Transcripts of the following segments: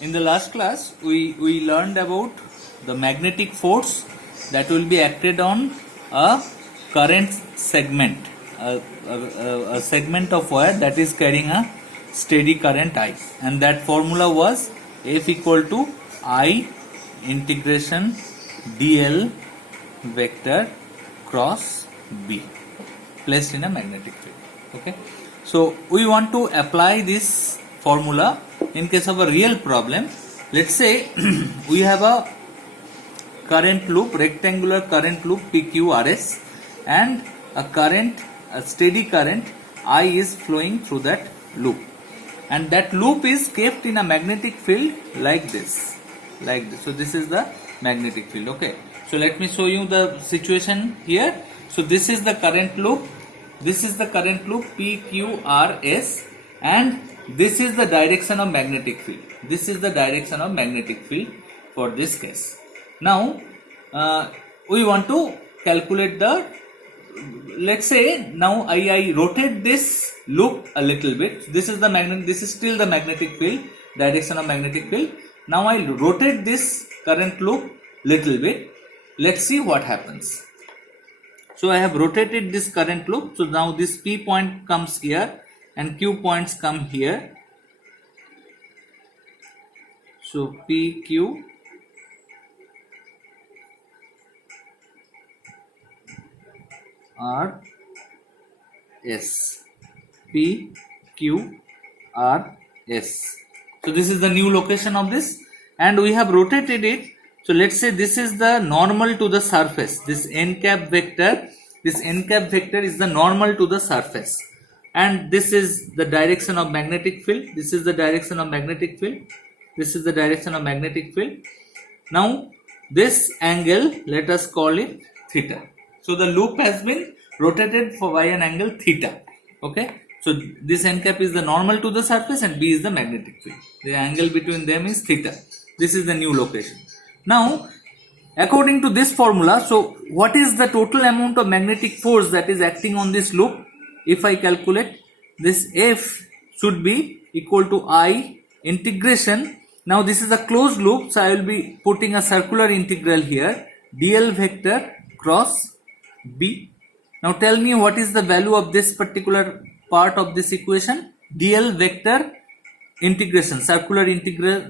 In the last class, we learned about the magnetic force that will be acted on a current segment, a segment of wire that is carrying a steady current I, and that formula was F equal to I integration dl vector cross B placed in a magnetic field. Okay, so we want to apply this formula in case of a real problem. Let's say we have a current loop, rectangular current loop PQRS, and a steady current I is flowing through that loop, and that loop is kept in a magnetic field like this. So this is the magnetic field. Okay, so let me show you the situation here. So this is the current loop, PQRS, and this is the direction of magnetic field. For this case. Now we want to calculate the, let's say now I rotate this loop a little bit. This is still the magnetic field, direction of magnetic field. Now I rotate this current loop little bit. Let's see what happens. So I have rotated this current loop. So now this P point comes here and Q points come here. So PQ R S, PQ R S. So this is the new location of this, and we have rotated it. So let's say this is the normal to the surface. This n cap vector is the normal to the surface, and this is the direction of magnetic field. Now this angle, let us call it theta. So the loop has been rotated by an angle theta. Okay, so this n cap is the normal to the surface and B is the magnetic field. The angle between them is theta. This is the new location. Now, according to this formula, so what is the total amount of magnetic force that is acting on this loop? If I calculate, this F should be equal to I integration. Now this is a closed loop, so I will be putting a circular integral here, dl vector cross B. Now tell me what is the value of this particular part of this equation. dl vector integration, circular integral,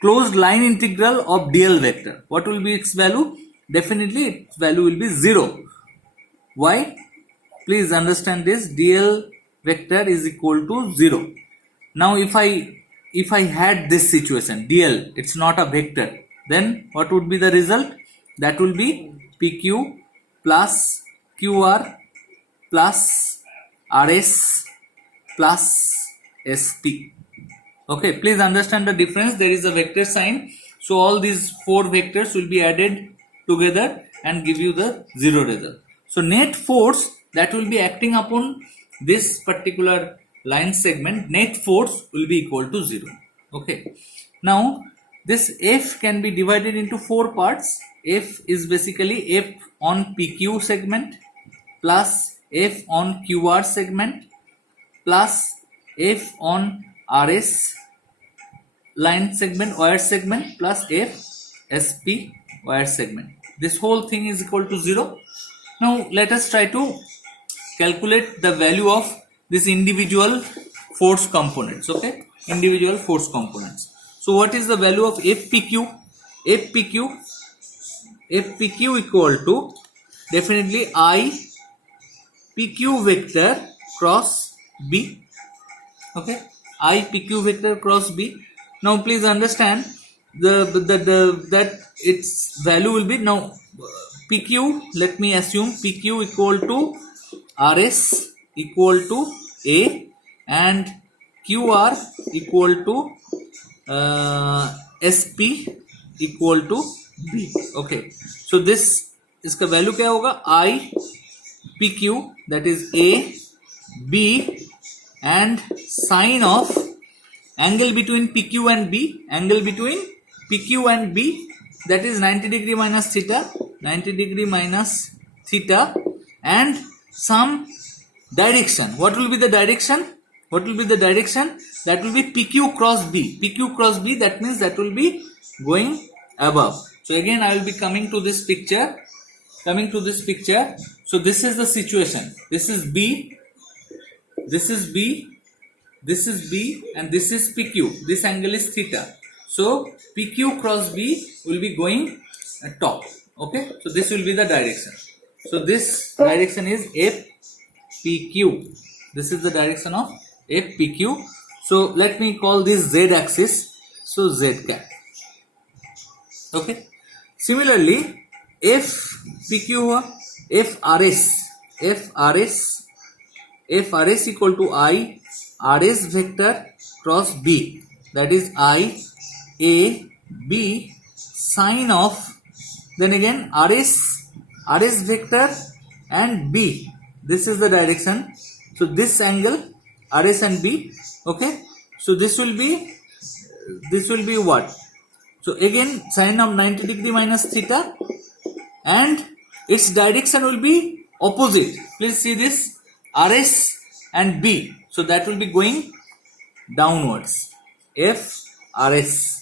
closed line integral of dl vector. What will be its value? Definitely its value will be 0. Why? Please understand this, dl vector is equal to 0. Now if I had this situation, dl, it's not a vector, then what would be the result? That will be PQ plus QR plus RS plus SP. Okay, please understand the difference. There is a vector sign, so all these 4 vectors will be added together and give you the 0 result. So net force that will be acting upon this particular line segment, net force will be equal to 0. Okay, now this F can be divided into 4 parts. F is basically F on PQ segment plus F on QR segment plus F on RS line segment, wire segment, plus F SP wire segment. This whole thing is equal to 0. Now let us try to calculate the value of this individual force components. Okay, individual force components. So what is the value of FPQ? FPQ equal to definitely I PQ vector cross B. Okay, I PQ vector cross B. Now please understand that its value will be, now PQ, let me assume PQ equal to RS equal to A and QR equal to SP equal to B. Okay, so this इसका value क्या होगा? I PQ, that is A, B, and sine of angle between PQ and B, that is 90 degree minus theta, and some direction. What will be the direction? that will be PQ cross B. PQ cross B, that means that will be going above. So again I will be coming to this picture. So this is the situation. This is B, this is B, this is B, and this is PQ. This angle is theta. So PQ cross B will be going at top. Okay, so this will be the direction. So this direction is FPQ. This is the direction of FPQ. So let me call this Z axis. So Z cap. Okay. Similarly, FPQ, FRS equal to I RS vector cross B. That is I A B sine of, then again RS vector and B. This is the direction. So this angle RS and B. Okay. So this will be what? So again sine of 90 degree minus theta, and its direction will be opposite. Please see this, RS and B. So that will be going downwards. FRS.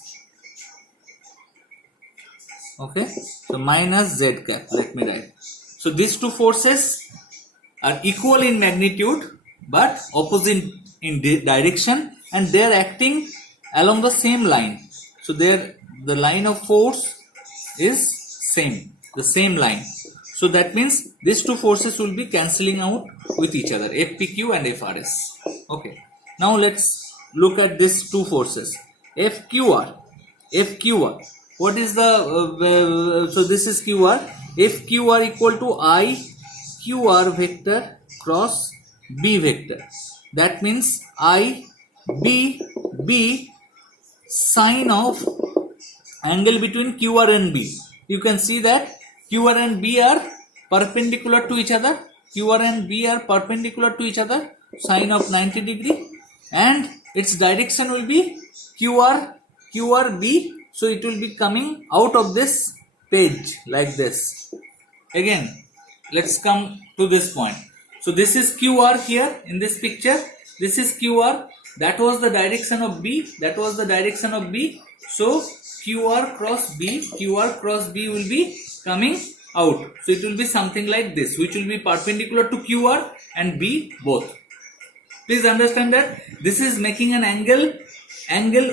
Okay. So minus Z cap. Let me write. So these two forces are equal in magnitude but opposite in direction, and they are acting along the same line. So the line of force is the same line. So that means these two forces will be cancelling out with each other, FPQ and FRS. Okay. Now let's look at these two forces. FQR. What is the, so this is QR. FQR equal to I QR vector cross B vector. That means I B sine of angle between QR and B. You can see that QR and B are perpendicular to each other. Sine of 90 degree, and its direction will be QRB. So it will be coming out of this page like this. Again, let's come to this point. So this is QR here in this picture. This is QR. That was the direction of B. So QR cross B will be coming out. So it will be something like this, which will be perpendicular to QR and B both. Please understand that this is making an angle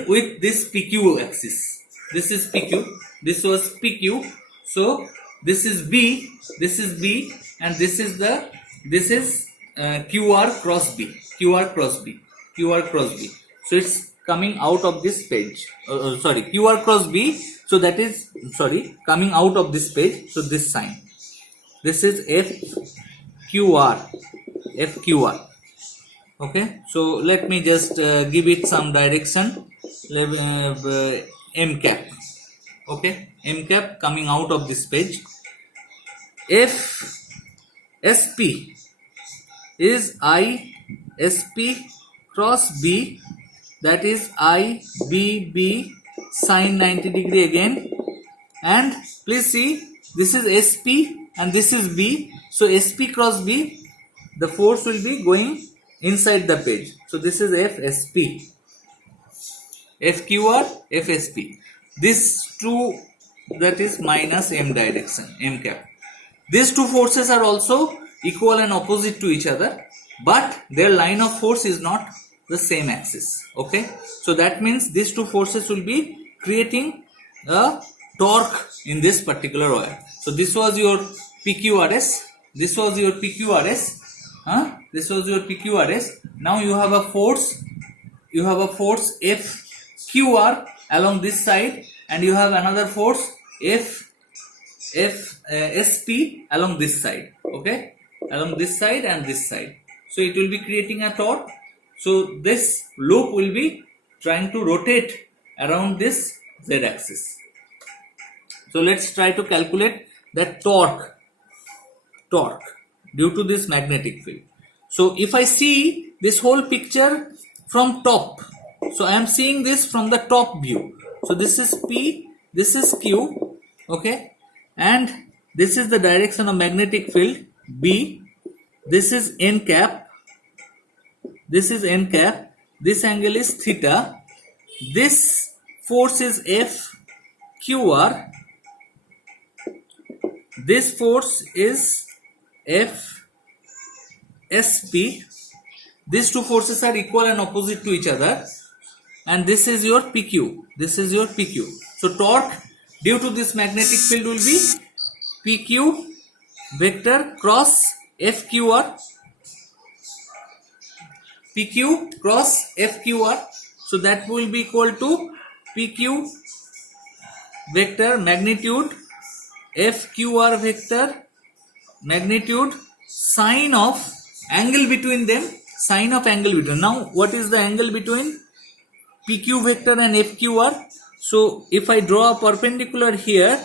with this PQ axis. This is PQ. This was PQ. So this is B, and this is QR cross B. So it's coming out of this page. QR cross B. So that is coming out of this page. So this sign. This is FQR. Okay. So let me just give it some direction. M cap. Okay. M cap coming out of this page. SP is ISP cross B. That is IBB sine 90 degree again. And please see, this is SP and this is B. So SP cross B, the force will be going inside the page. So this is FSP. FQR, FSP. This two, that is minus M direction, M cap. These two forces are also equal and opposite to each other, but their line of force is not the same axis. Okay. So that means these two forces will be creating a torque in this particular wire. So this was your PQRS. Now you have a force. FQR along this side, and you have another force SP along this side. Okay, along this side and this side. So it will be creating a torque. So this loop will be trying to rotate around this Z axis. So let's try to calculate that torque due to this magnetic field. So if I see this whole picture from top, so I am seeing this from the top view. So this is P, this is Q, okay, and this is the direction of magnetic field B. This is N cap. This this angle is theta, this force is F QR, this force is F SP. These two forces are equal and opposite to each other, and this is your PQ. This is your PQ. So torque due to this magnetic field will be PQ vector cross FQR. PQ cross FQR. So that will be equal to PQ vector magnitude FQR vector magnitude sine of angle between them. Sine of angle between. Now what is the angle between PQ vector and FQR? So if I draw a perpendicular here,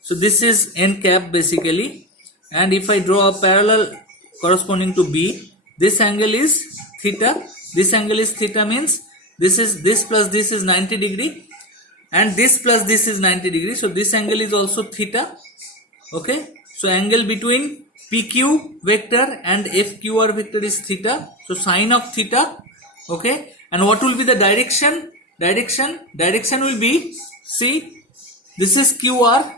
so this is n cap basically, and if I draw a parallel corresponding to B, this angle is theta. This angle is theta means this plus this is 90 degree, and this plus this is 90 degree. So this angle is also theta. Okay, so angle between PQ vector and FQR vector is theta. So sine of theta. Okay, and what will be the direction? Direction will be, see, this is QR.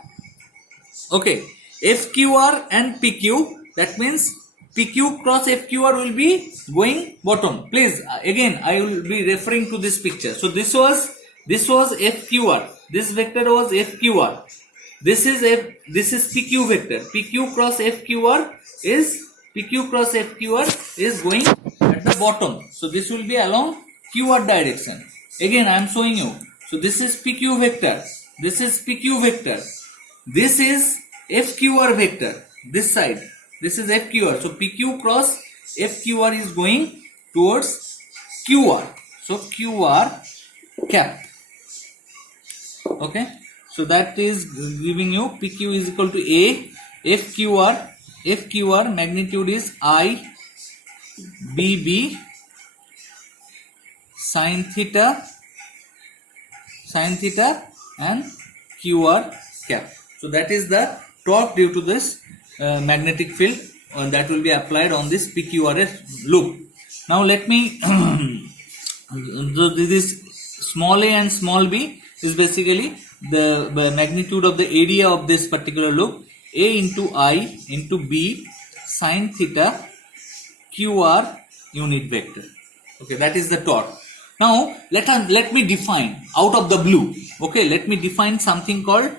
Okay, FQR and PQ, that means PQ cross FQR will be going bottom. Please, again I will be referring to this picture. So this was FQR, this vector was FQR, this is PQ vector. PQ cross FQR is going at the bottom. So this will be along QR direction. Again I am showing you. So this is PQ vector, this is PQ vector, this is FQR vector, this side, this is FQR. So PQ cross FQR is going towards QR. So QR cap. Okay, so that is giving you PQ is equal to A, FQR magnitude is I BB sin theta and QR cap. So that is the torque due to this magnetic field that will be applied on this PQRS loop. Now let me this small a and small b is basically the magnitude of the area of this particular loop. A into I into B sin theta QR unit vector. Okay, that is the torque. Now let me define out of the blue. Okay, let me define something called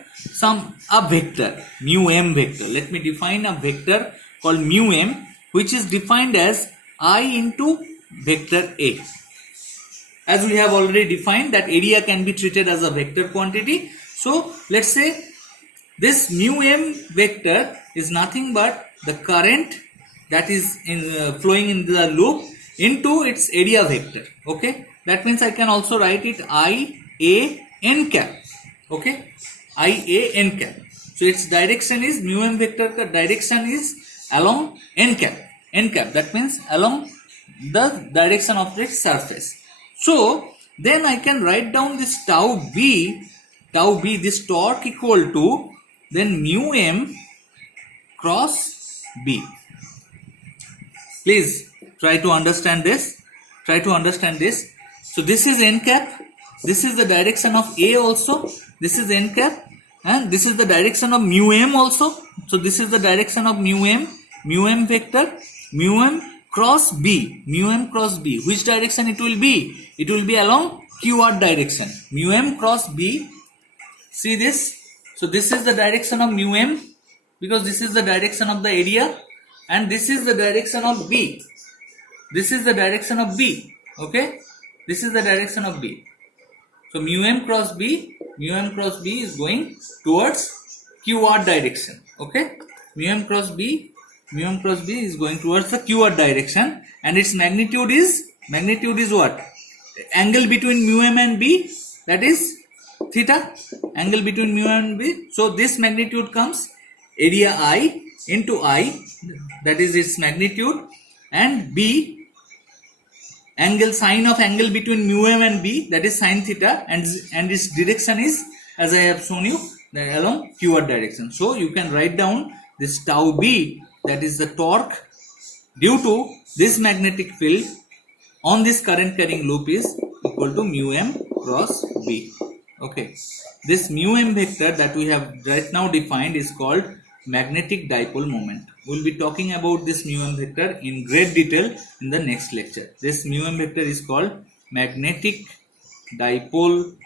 a vector, mu m vector. Let me define a vector called mu m, which is defined as I into vector A. As we have already defined that area can be treated as a vector quantity. So let's say this mu m vector is nothing but the current that is flowing in the loop into its area vector. Okay, that means I can also write it I A n cap. Okay, I A n cap. So its direction is mu m vector direction is along n cap. N cap, that means along the direction of its surface. So then I can write down this tau b, this torque equal to then mu m cross b. Please try to understand this. So this is n cap, this is the direction of A also, this is n cap, and this is the direction of mu m also. So this is the direction of mu m vector, mu m cross b, which direction it will be? It will be along QR direction. Mu m cross b, see this? So this is the direction of mu m, because this is the direction of the area, and this is the direction of b. This is the direction of b. Okay, this is the direction of b. So mu m cross b is going towards QR direction. Okay, mu m cross b is going towards the QR direction, and its magnitude is what? Angle between mu m and b, that is theta. Angle between mu m and b. So this magnitude comes area I into I, that is its magnitude, and b angle sine of angle between mu m and b, that is sine theta, and its direction is, as I have shown you, along QR direction. So you can write down this tau b, that is the torque due to this magnetic field on this current carrying loop is equal to mu m cross B. Okay, this mu m vector that we have right now defined is called magnetic dipole moment. We will be talking about this mu m vector in great detail in the next lecture. This mu m vector is called magnetic dipole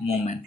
moment.